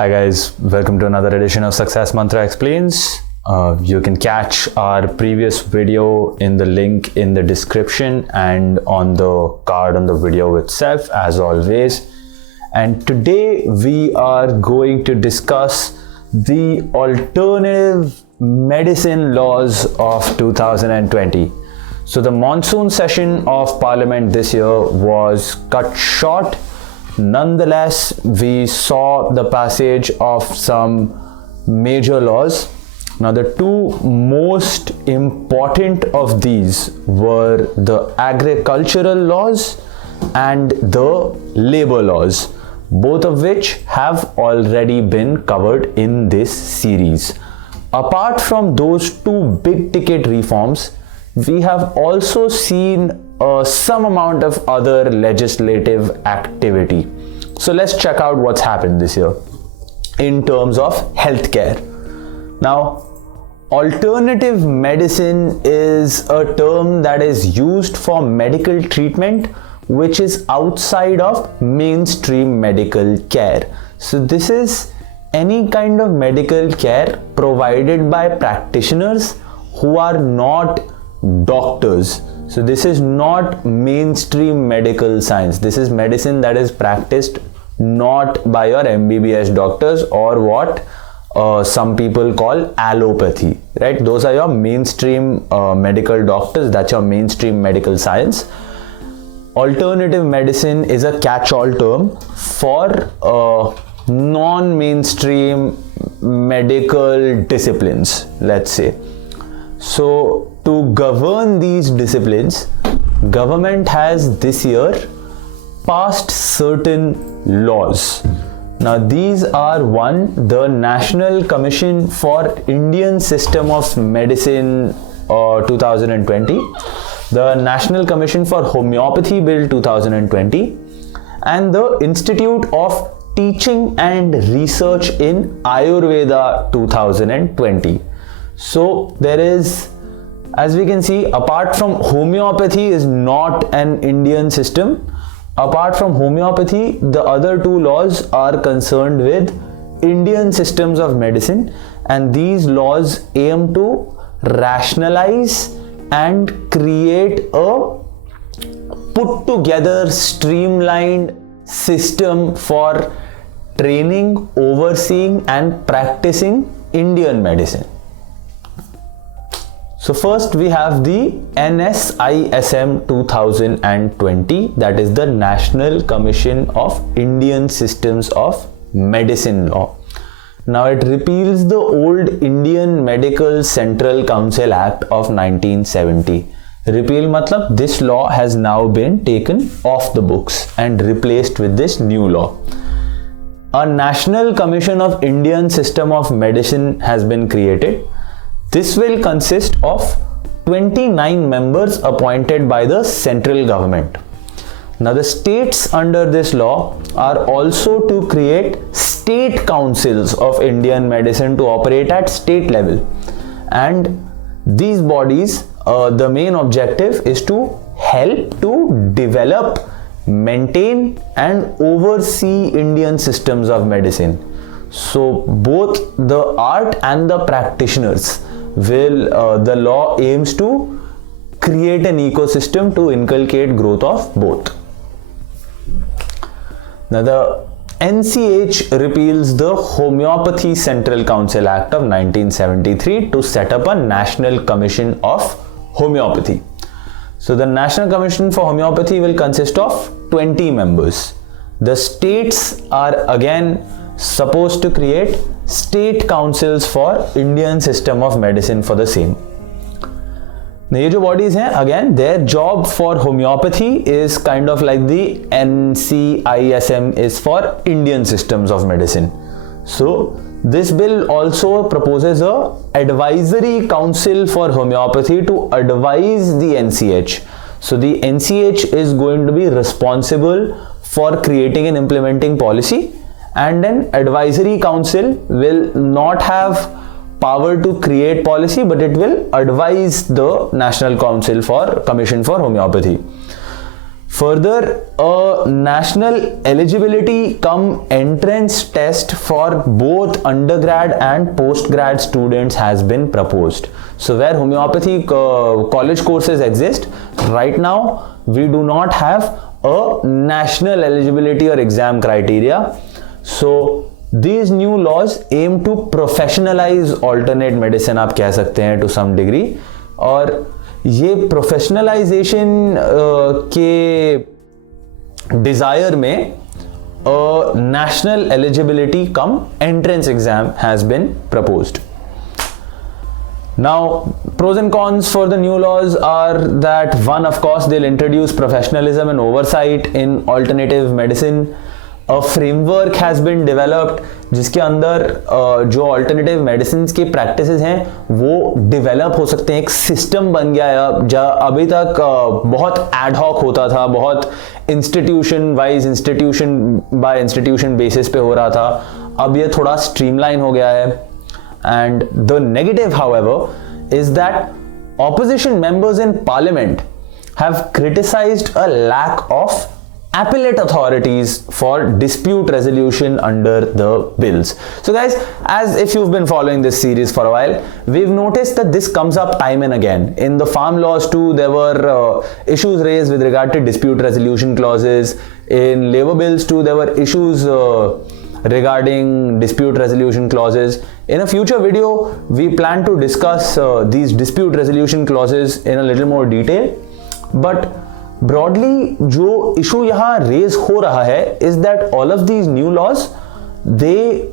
Hi guys, welcome to another edition of Success Mantra Explains. You can catch our previous video in the link in the description and on the card on the video itself as always. And today we are going to discuss the alternative medicine laws of 2020. So the monsoon session of Parliament this year was cut short. Nonetheless, we saw the passage of some major laws. Now, the two most important of these were the agricultural laws and the labor laws, both of which have already been covered in this series. Apart from those two big ticket reforms, we have also seen some amount of other legislative activity. So let's check out what's happened this year in terms of healthcare. Now, alternative medicine is a term that is used for medical treatment which is outside of mainstream medical care. So this is any kind of medical care provided by practitioners who are not doctors. So this is not mainstream medical science. This is medicine that is practiced not by your MBBS doctors or what some people call allopathy, right? Those are your mainstream medical doctors. That's your mainstream medical science. Alternative medicine is a catch-all term for non-mainstream medical disciplines, let's say. So to govern these disciplines, government has this year passed certain laws. Now these are one, the National Commission for Indian System of Medicine 2020, the National Commission for Homeopathy Bill 2020, and the Institute of Teaching and Research in Ayurveda 2020. So there is, as we can see, apart from homeopathy is not an Indian system. Apart from homeopathy, the other two laws are concerned with Indian systems of medicine, and these laws aim to rationalize and create a put together streamlined system for training, overseeing and practicing Indian medicine. So first we have the NSISM 2020, that is the National Commission of Indian Systems of Medicine law. Now it repeals the old Indian Medical Central Council Act of 1970. Repeal matlab this law has now been taken off the books and replaced with this new law. A National Commission of Indian System of Medicine has been created. This will consist of 29 members appointed by the central government. Now the states under this law are also to create state councils of Indian medicine to operate at state level. And these bodies, the main objective is to help to develop, maintain and oversee Indian systems of medicine. So both the art and the practitioners the law aims to create an ecosystem to inculcate growth of both. Now the NCH repeals the Homeopathy Central Council Act of 1973 to set up a National Commission of Homeopathy. So the National Commission for Homeopathy will consist of 20 members. The states are again supposed to create state councils for Indian system of medicine for the same. Now, ये जो bodies हैं, again their job for homeopathy is kind of like the NCISM is for Indian systems of medicine. So this bill also proposes a advisory council for homeopathy to advise the NCH. So the NCH is going to be responsible for creating and implementing policy, and an advisory council will not have power to create policy, but it will advise the National Council for Commission for Homeopathy. Further, a national eligibility cum entrance test for both undergrad and postgrad students has been proposed. So where homeopathy college courses exist, right now we do not have a national eligibility or exam criteria. So these new laws aim to professionalize alternate medicine, आप कह सकते हैं to some degree. और ये professionalisation के Dzire में national eligibility cum entrance exam has been proposed. Now, pros and cons for the new laws are that one, of course, they'll introduce professionalism and oversight in alternative medicine. A framework has been developed जिसके अंदर जो alternative medicines के practices हैं वो develop हो सकते हैं. एक system बन गया है. अभी तक बहुत ad hoc होता था, बहुत institution wise, institution by institution basis पे हो रहा था. अब ये थोड़ा streamline हो गया है. And the negative, however, is that opposition members in parliament have criticized a lack of appellate authorities for dispute resolution under the bills. So guys, as if you've been following this series for a while, we've noticed that this comes up time and again. In the farm laws too, there were issues raised with regard to dispute resolution clauses. In labor bills too, there were issues regarding dispute resolution clauses. In a future video, we plan to discuss these dispute resolution clauses in a little more detail. But broadly, जो issue यहाँ raise हो रहा है is that all of these new laws, they,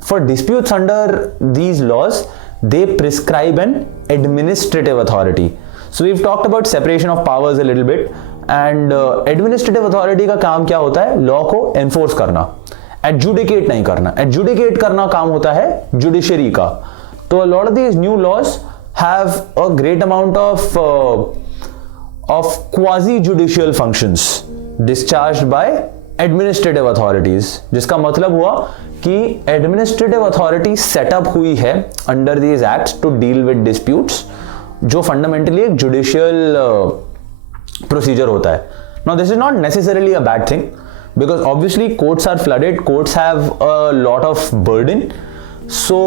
for disputes under these laws, they prescribe an administrative authority. So we've talked about separation of powers a little bit, and administrative authority का काम क्या होता है? Law को enforce करना, adjudicate नहीं करना. Adjudicate करना काम होता है judiciary का. तो a lot of these new laws have a great amount of quasi-judicial functions discharged by administrative authorities, जिसका मतलब हुआ कि administrative authority set up हुई है under these acts to deal with disputes, जो fundamentally एक judicial procedure होता है. Now this is not necessarily a bad thing, because obviously courts are flooded, courts have a lot of burden. So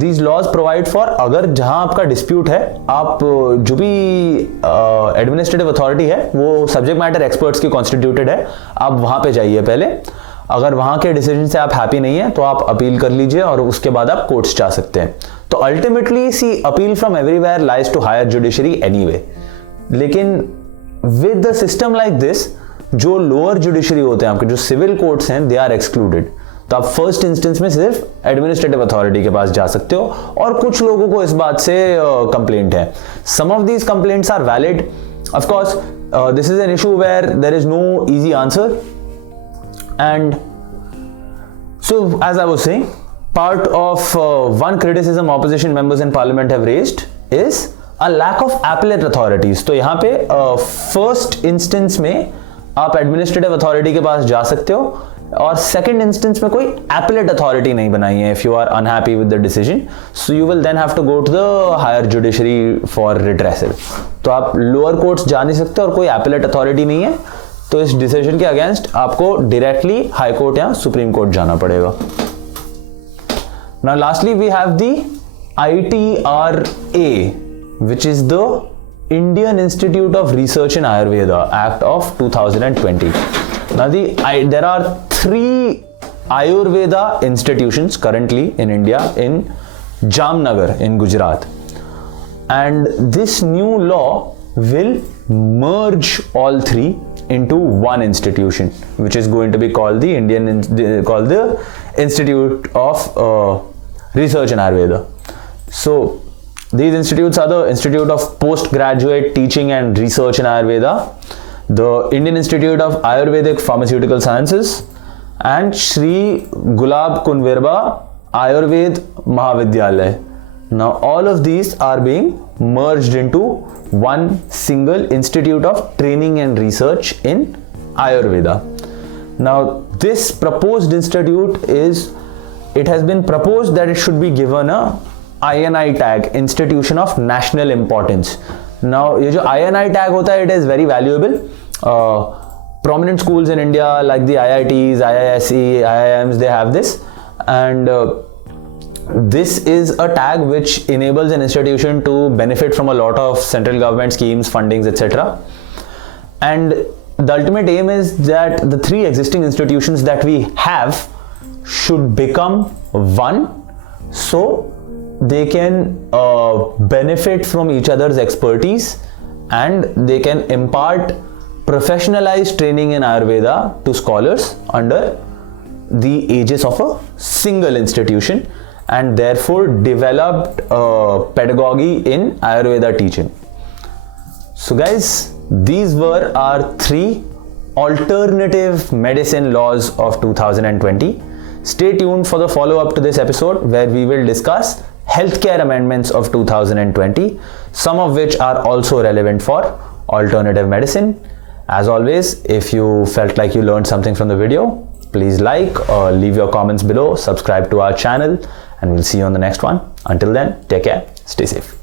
these laws provide for, अगर जहां आपका dispute है, आप जो भी administrative authority है वो subject matter experts की constituted है, आप वहां पे जाइए पहले. अगर वहां के decision से आप happy नहीं है तो आप अपील कर लीजिए और उसके बाद आप courts जा सकते हैं. तो ultimately see, appeal from everywhere lies to higher judiciary anyway. लेकिन with the system like this, जो lower judiciary होते हैं आपके, जो civil courts हैं, they are excluded. तो आप फर्स्ट इंस्टेंस में सिर्फ एडमिनिस्ट्रेटिव अथॉरिटी के पास जा सकते हो. और कुछ लोगों को इस बात से कंप्लेंट है. Some of these complaints are valid. Of course this is an issue where there is no easy answer. And so as I was saying, part of one criticism opposition members in parliament have raised is a lack of appellate authorities. तो यहाँ पे first instance में आप administrative authority के पास जा सकते हो, और सेकंड इंस्टेंस में कोई एपेलेट अथॉरिटी नहीं बनाई है. If you are unhappy with the decision, so you will then have to go to the higher judiciary for redressal. तो आप लोअर कोर्ट्स जा नहीं सकते और कोई एपेलेट अथॉरिटी नहीं है, तो इस डिसीजन के अगेंस्ट आपको डायरेक्टली हाई कोर्ट या सुप्रीम कोर्ट जाना पड़ेगा. Now lastly we have the ITRA, which is the Indian Institute of Research in Ayurveda Act of 2020. Now there are 3 Ayurveda institutions currently in India, in Jamnagar in Gujarat, and this new law will merge all 3 into one institution, which is going to be called the Institute of Research in Ayurveda. So these institutes are the Institute of Postgraduate Teaching and Research in Ayurveda, the Indian Institute of Ayurvedic Pharmaceutical Sciences, and Shri Gulab Kunverba Ayurved Mahavidyalaya. Now all of these are being merged into one single Institute of Training and Research in Ayurveda. Now this proposed institute it has been proposed that it should be given a INI tag, Institution of National Importance. Now ये जो INI tag होता है, it is very valuable. prominent schools in India like the IITs, IISc, IIMs, they have this, and this is a tag which enables an institution to benefit from a lot of central government schemes, fundings, etc. And the ultimate aim is that the three existing institutions that we have should become one, so they can benefit from each other's expertise, and they can impart professionalized training in Ayurveda to scholars under the aegis of a single institution, and therefore developed pedagogy in Ayurveda teaching. So guys, these were our 3 alternative medicine laws of 2020. Stay tuned for the follow-up to this episode, where we will discuss healthcare amendments of 2020, some of which are also relevant for alternative medicine. As always, if you felt like you learned something from the video, please like or leave your comments below, subscribe to our channel, and we'll see you on the next one. Until then, take care, stay safe.